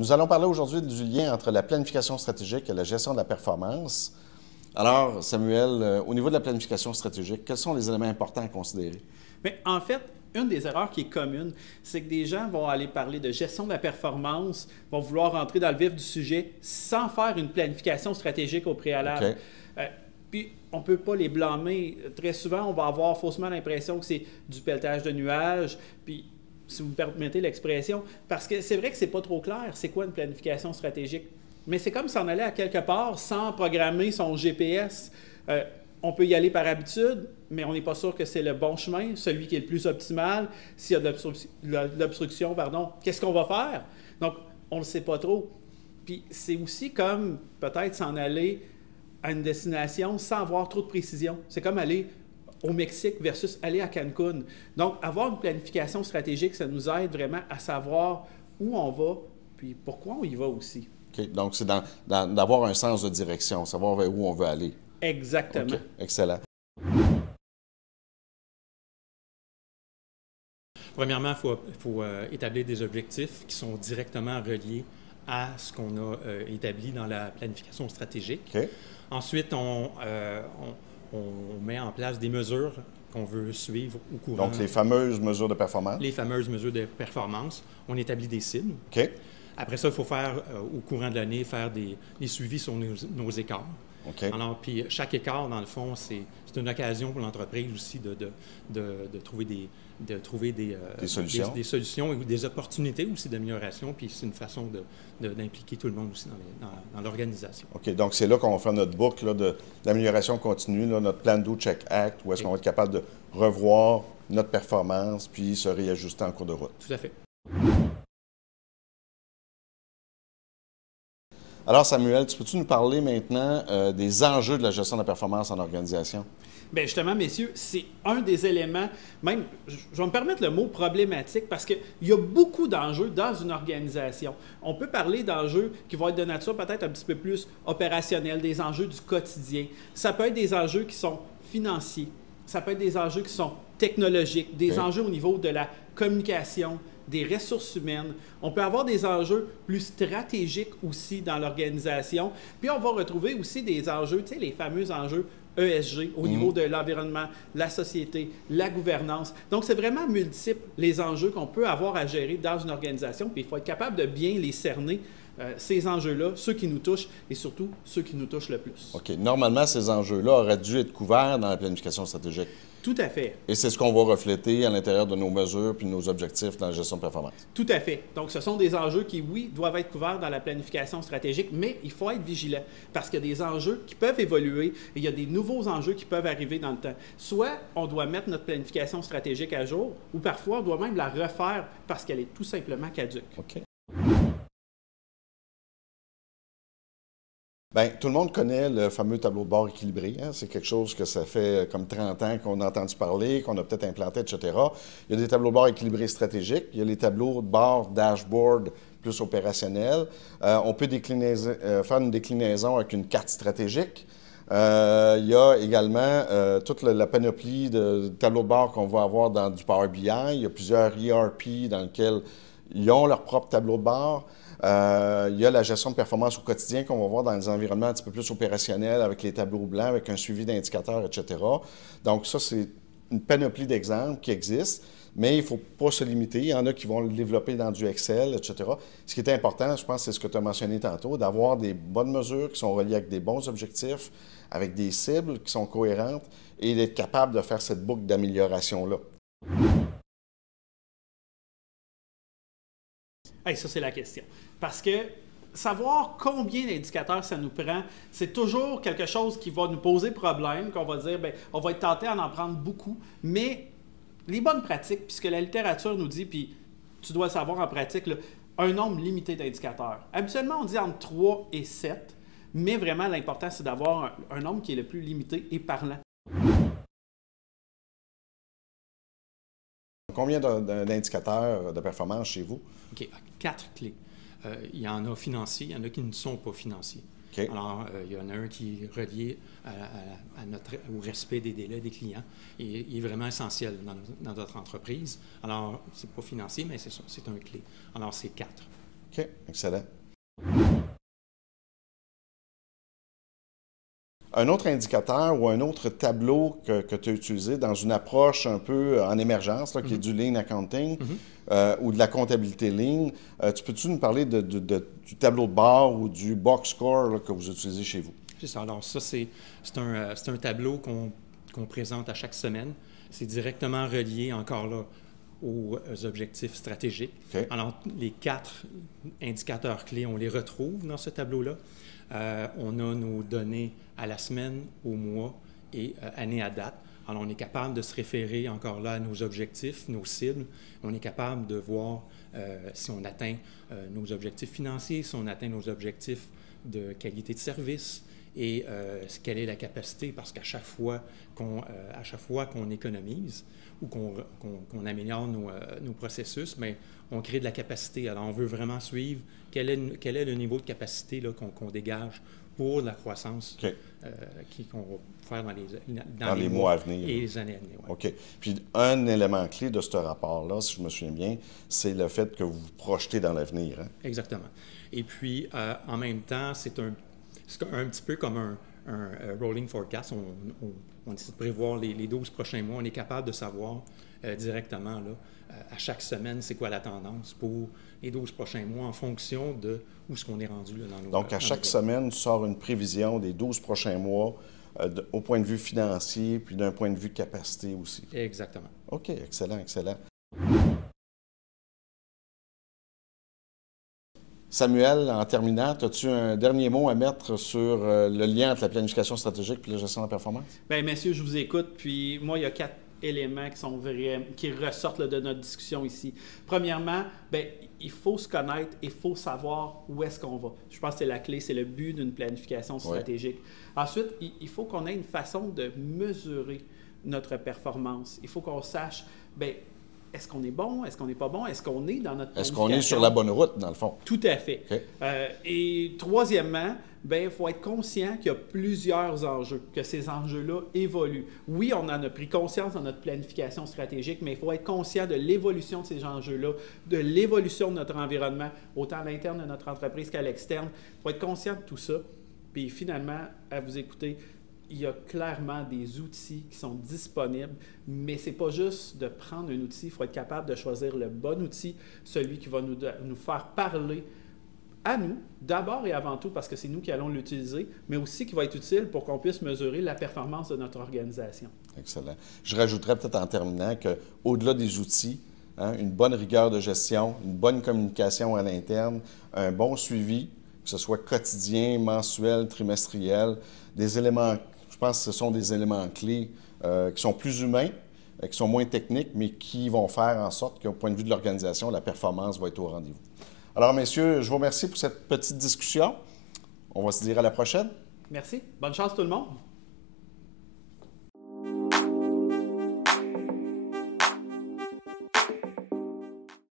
Nous allons parler aujourd'hui du lien entre la planification stratégique et la gestion de la performance. Alors, Samuel, au niveau de la planification stratégique, quels sont les éléments importants à considérer? Mais en fait, une des erreurs qui est commune, c'est que des gens vont aller parler de gestion de la performance, vont vouloir rentrer dans le vif du sujet sans faire une planification stratégique au préalable. OK. Puis, on ne peut pas les blâmer. Très souvent, on va avoir faussement l'impression que c'est du pelletage de nuages. Puis, si vous me permettez l'expression, parce que c'est vrai que c'est pas trop clair, c'est quoi une planification stratégique? Mais c'est comme s'en aller à quelque part sans programmer son GPS. On peut y aller par habitude, mais on n'est pas sûr que c'est le bon chemin, celui qui est le plus optimal. S'il y a de l'obstruction, qu'est-ce qu'on va faire? Donc, on ne le sait pas trop. Puis, c'est aussi comme peut-être s'en aller à une destination sans avoir trop de précision. C'est comme aller au Mexique versus aller à Cancun. Donc, avoir une planification stratégique, ça nous aide vraiment à savoir où on va, puis pourquoi on y va aussi. OK. Donc, c'est d'avoir un sens de direction, savoir vers où on veut aller. Exactement. OK. Excellent. Premièrement, il faut établir des objectifs qui sont directement reliés à ce qu'on a établi dans la planification stratégique. OK. Ensuite, on met en place des mesures qu'on veut suivre au courant. Donc, les fameuses mesures de performance. Les fameuses mesures de performance. On établit des cibles. OK. Après ça, il faut faire, au courant de l'année, faire des suivis sur nos écarts. OK. Alors, puis chaque écart, dans le fond, c'est une occasion pour l'entreprise aussi de trouver des solutions ou des opportunités aussi d'amélioration. Puis c'est une façon d'impliquer tout le monde aussi dans l'organisation. OK. Donc, c'est là qu'on va faire notre boucle d'amélioration continue, notre plan Do Check Act, où est-ce qu'on va être capable de revoir notre performance puis se réajuster en cours de route. Tout à fait. Alors, Samuel, peux-tu nous parler maintenant des enjeux de la gestion de la performance en organisation? Bien, justement, messieurs, c'est un des éléments, même, je vais me permettre le mot problématique, parce qu'il y a beaucoup d'enjeux dans une organisation. On peut parler d'enjeux qui vont être de nature peut-être un petit peu plus opérationnelle, des enjeux du quotidien. Ça peut être des enjeux qui sont financiers, ça peut être des enjeux qui sont technologiques, des enjeux au niveau de la communication, des ressources humaines. On peut avoir des enjeux plus stratégiques aussi dans l'organisation. Puis on va retrouver aussi des enjeux, tu sais, les fameux enjeux ESG au niveau de l'environnement, la société, la gouvernance. Donc, c'est vraiment multiple les enjeux qu'on peut avoir à gérer dans une organisation. Puis il faut être capable de bien les cerner, ces enjeux-là, ceux qui nous touchent et surtout ceux qui nous touchent le plus. OK. Normalement, ces enjeux-là auraient dû être couverts dans la planification stratégique. Tout à fait. Et c'est ce qu'on va refléter à l'intérieur de nos mesures puis de nos objectifs dans la gestion de performance. Tout à fait. Donc, ce sont des enjeux qui, oui, doivent être couverts dans la planification stratégique, mais il faut être vigilant parce qu'il y a des enjeux qui peuvent évoluer et il y a des nouveaux enjeux qui peuvent arriver dans le temps. Soit on doit mettre notre planification stratégique à jour ou parfois on doit même la refaire parce qu'elle est tout simplement caduque. OK. Bien, tout le monde connaît le fameux tableau de bord équilibré. Hein? C'est quelque chose que ça fait comme 30 ans qu'on a entendu parler, qu'on a peut-être implanté, etc. Il y a des tableaux de bord équilibrés stratégiques. Il y a les tableaux de bord dashboard plus opérationnels. On peut faire une déclinaison avec une carte stratégique. Il y a également toute la panoplie de tableaux de bord qu'on va avoir dans du Power BI. Il y a plusieurs ERP dans lesquels ils ont leur propre tableau de bord. Il y a la gestion de performance au quotidien qu'on va voir dans des environnements un petit peu plus opérationnels avec les tableaux blancs, avec un suivi d'indicateurs, etc. Donc ça, c'est une panoplie d'exemples qui existent, mais il ne faut pas se limiter. Il y en a qui vont le développer dans du Excel, etc. Ce qui est important, je pense, c'est ce que tu as mentionné tantôt, d'avoir des bonnes mesures qui sont reliées avec des bons objectifs, avec des cibles qui sont cohérentes et d'être capable de faire cette boucle d'amélioration-là. Hey, ça, c'est la question. Parce que savoir combien d'indicateurs ça nous prend, c'est toujours quelque chose qui va nous poser problème, qu'on va dire, bien, on va être tenté à en prendre beaucoup, mais les bonnes pratiques, puisque la littérature nous dit, puis tu dois le savoir en pratique, là, un nombre limité d'indicateurs. Habituellement, on dit entre 3 et 7, mais vraiment, l'important, c'est d'avoir un nombre qui est le plus limité et parlant. Combien d'indicateurs de performance chez vous? OK. 4 clés. Il y en a financiers, il y en a qui ne sont pas financiers. Okay. Alors, il y en a un qui est relié au respect des délais des clients. Et il est vraiment essentiel dans notre entreprise. Alors, ce n'est pas financier, mais c'est ça, c'est un clé. Alors, c'est 4. OK, excellent. Un autre indicateur ou un autre tableau que tu as utilisé dans une approche un peu en émergence, là, qui est du lean accounting ou de la comptabilité lean, tu peux-tu nous parler du tableau de bord ou du box score là, que vous utilisez chez vous? C'est ça. Alors ça, c'est un tableau qu'on présente à chaque semaine. C'est directement relié encore là aux objectifs stratégiques. Okay. Alors, les 4 indicateurs clés, on les retrouve dans ce tableau-là. On a nos données à la semaine, au mois et année à date. Alors, on est capable de se référer encore là à nos objectifs, nos cibles. On est capable de voir si on atteint nos objectifs financiers, si on atteint nos objectifs de qualité de service et quelle est la capacité, parce qu'à chaque fois qu'on économise ou qu'on améliore nos processus, bien, on crée de la capacité. Alors, on veut vraiment suivre quel est le niveau de capacité là, qu'on dégage pour la croissance qu'on va faire dans les mois à venir et les années à venir. Ouais. OK. Puis, un élément clé de ce rapport-là, si je me souviens bien, c'est le fait que vous vous projetez dans l'avenir. Hein? Exactement. Et puis, en même temps, c'est un petit peu comme un rolling forecast. On essaie de prévoir les 12 prochains mois. On est capable de savoir directement là, à chaque semaine c'est quoi la tendance pour les 12 prochains mois en fonction de où est-ce qu'on est rendu là, dans nos... Donc, à chaque semaine, tu sors une prévision des 12 prochains mois au point de vue financier puis d'un point de vue capacité aussi. Exactement. OK, excellent, excellent. Samuel, en terminant, as-tu un dernier mot à mettre sur le lien entre la planification stratégique et la gestion de la performance? Bien, messieurs, je vous écoute. Puis moi, il y a 4 éléments qui ressortent là, de notre discussion ici. Premièrement, bien, il faut se connaître et il faut savoir où est-ce qu'on va. Je pense que c'est la clé, c'est le but d'une planification stratégique. Oui. Ensuite, il faut qu'on ait une façon de mesurer notre performance. Il faut qu'on sache, bien, est-ce qu'on est bon? Est-ce qu'on n'est pas bon? Est-ce qu'on est dans notre planification? Est-ce qu'on est sur la bonne route, dans le fond? Tout à fait. Okay. Et troisièmement, bien, il faut être conscient qu'il y a plusieurs enjeux, que ces enjeux-là évoluent. Oui, on en a pris conscience dans notre planification stratégique, mais il faut être conscient de l'évolution de ces enjeux-là, de l'évolution de notre environnement, autant à l'interne de notre entreprise qu'à l'externe. Il faut être conscient de tout ça. Puis finalement, à vous écouter, il y a clairement des outils qui sont disponibles, mais ce n'est pas juste de prendre un outil, il faut être capable de choisir le bon outil, celui qui va nous faire parler à nous, d'abord et avant tout, parce que c'est nous qui allons l'utiliser, mais aussi qui va être utile pour qu'on puisse mesurer la performance de notre organisation. Excellent. Je rajouterais peut-être en terminant qu'au-delà des outils, hein, une bonne rigueur de gestion, une bonne communication à l'interne, un bon suivi, que ce soit quotidien, mensuel, trimestriel, des éléments, je pense que ce sont des éléments clés qui sont plus humains, qui sont moins techniques, mais qui vont faire en sorte qu'au point de vue de l'organisation, la performance va être au rendez-vous. Alors, messieurs, je vous remercie pour cette petite discussion. On va se dire à la prochaine. Merci. Bonne chance tout le monde.